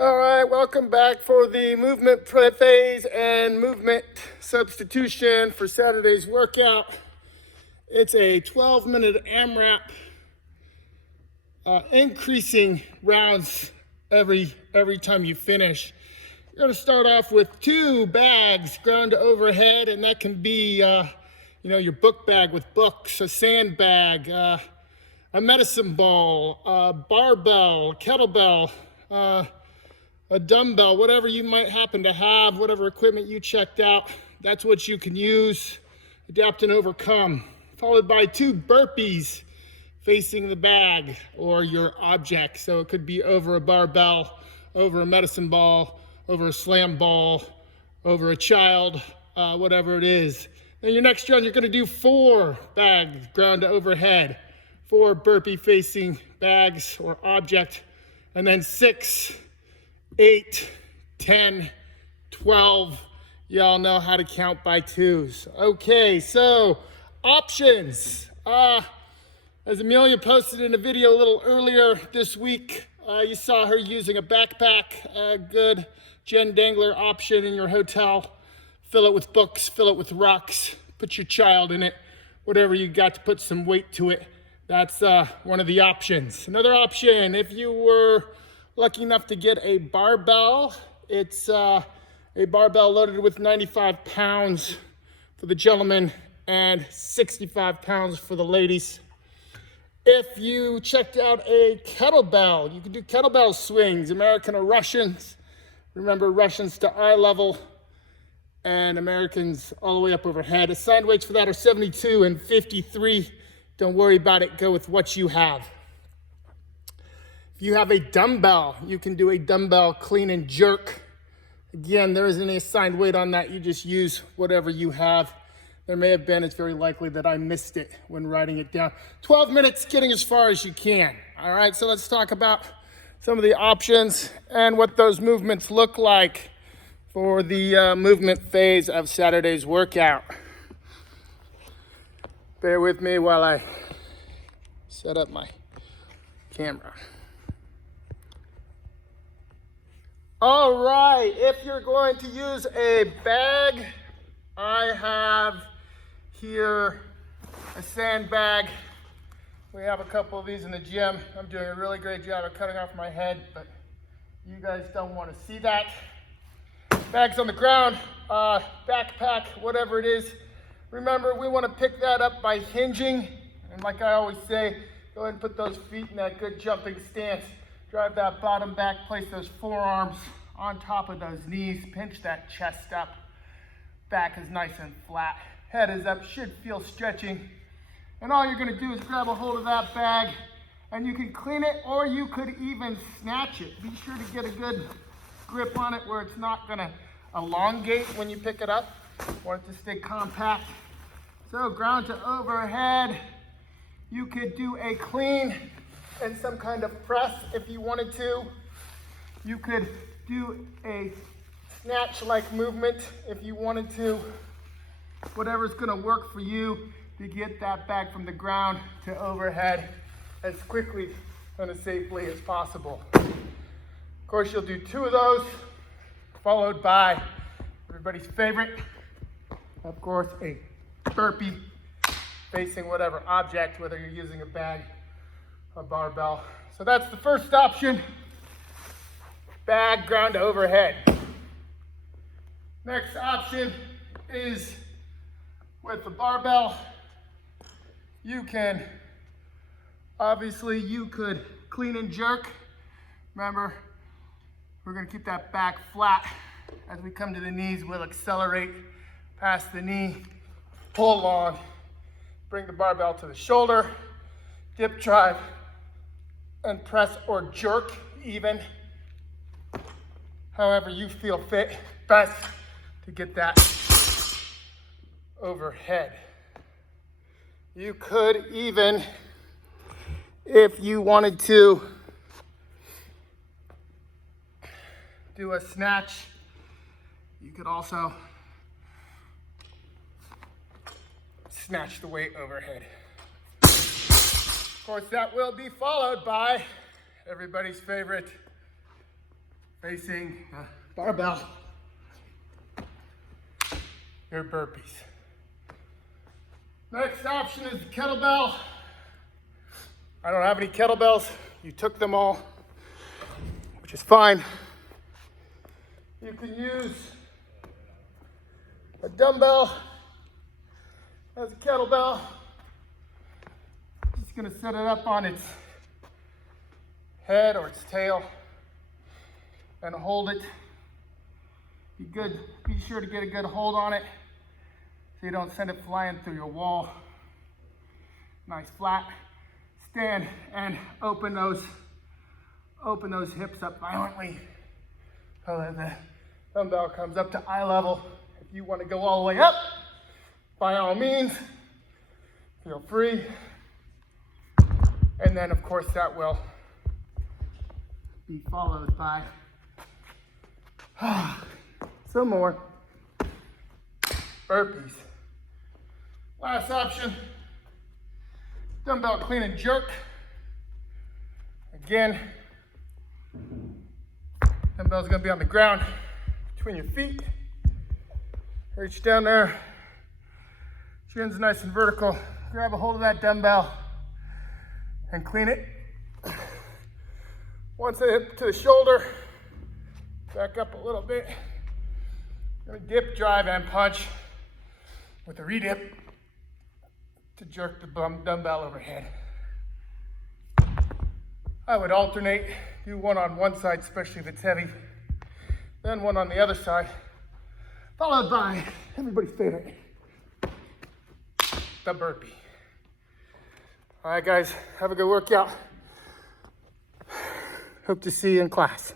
All right, welcome back for the movement phase and movement substitution for Saturday's workout. It's a 12-minute AMRAP, increasing rounds every time you finish. You're gonna start off with 2 bags ground to overhead, and that can be, your book bag with books, a sandbag, a medicine ball, a barbell, kettlebell, a dumbbell, whatever you might happen to have, whatever equipment you checked out, that's what you can use. Adapt and overcome. Followed by 2 burpees facing the bag or your object. So it could be over a barbell, over a medicine ball, over a slam ball, over a child, whatever it is. Then your next round, you're gonna do 4 bags ground to overhead, 4 burpee facing bags or object, and then 6, 8, 10, 12. Y'all know how to count by 2s. Okay, so options. As Amelia posted in a video a little earlier this week, you saw her using a backpack, a good Jen Dangler option in your hotel. Fill it with books, fill it with rocks, put your child in it, whatever you got to put some weight to it. That's one of the options. Another option, if you were lucky enough to get a barbell, it's a barbell loaded with 95 pounds for the gentlemen and 65 pounds for the ladies. If you checked out a kettlebell, you can do kettlebell swings, American or Russians. Remember, Russians to eye level and Americans all the way up overhead. Assigned weights for that are 72 and 53. Don't worry about it, go with what you have. If you have a dumbbell, you can do a dumbbell clean and jerk. Again, there isn't any assigned weight on that. You just use whatever you have. There may have been, it's very likely that I missed it when writing it down. 12 minutes getting as far as you can. All right, so let's talk about some of the options and what those movements look like for the movement phase of Saturday's workout. Bear with me while I set up my camera. All right, if you're going to use a bag, I have here a sandbag. We have a couple of these in the gym. I'm doing a really great job of cutting off my head, but you guys don't want to see that. Bags on the ground, backpack, whatever it is. Remember, we want to pick that up by hinging. And like I always say, go ahead and put those feet in that good jumping stance. Drive that bottom back, place those forearms on top of those knees, pinch that chest up. Back is nice and flat. Head is up, should feel stretching. And all you're gonna do is grab a hold of that bag and you can clean it or you could even snatch it. Be sure to get a good grip on it where it's not gonna elongate when you pick it up. Want it to stay compact. So ground to overhead. You could do a clean and some kind of press if you wanted to. You could do a snatch-like movement if you wanted to. Whatever's gonna work for you to get that bag from the ground to overhead as quickly and as safely as possible. Of course, you'll do 2 of those, followed by everybody's favorite, of course, a burpee facing whatever object, whether you're using a bag, a barbell. So that's the first option, bag ground to overhead. Next option is with the barbell. You can, obviously you could clean and jerk. Remember, we're gonna keep that back flat. As we come to the knees, we'll accelerate past the knee, pull long, bring the barbell to the shoulder, dip drive, and press or jerk even. However you feel fit, best to get that overhead. You could even, if you wanted to, do a snatch. You could also snatch the weight overhead. Of course, that will be followed by everybody's favorite facing the barbell, your burpees. Next option is the kettlebell. I don't have any kettlebells. You took them all, which is fine. You can use a dumbbell as a kettlebell. Just gonna set it up on its head or its tail and hold it. Be sure to get a good hold on it so you don't send it flying through your wall. Nice flat. Stand and open those hips up violently so that the dumbbell comes up to eye level. If you want to go all the way up, by all means, feel free. And then of course that will be followed by some more burpees. Last option, dumbbell clean and jerk. Again, dumbbell's gonna be on the ground between your feet. Reach down there, chin's nice and vertical. Grab a hold of that dumbbell and clean it. Once I hip to the shoulder, back up a little bit. Gonna dip, drive, and punch with a redip to jerk the dumbbell overhead. I would alternate, do one on one side, especially if it's heavy, then one on the other side, followed by everybody's favorite, the burpee. All right, guys, have a good workout. Hope to see you in class.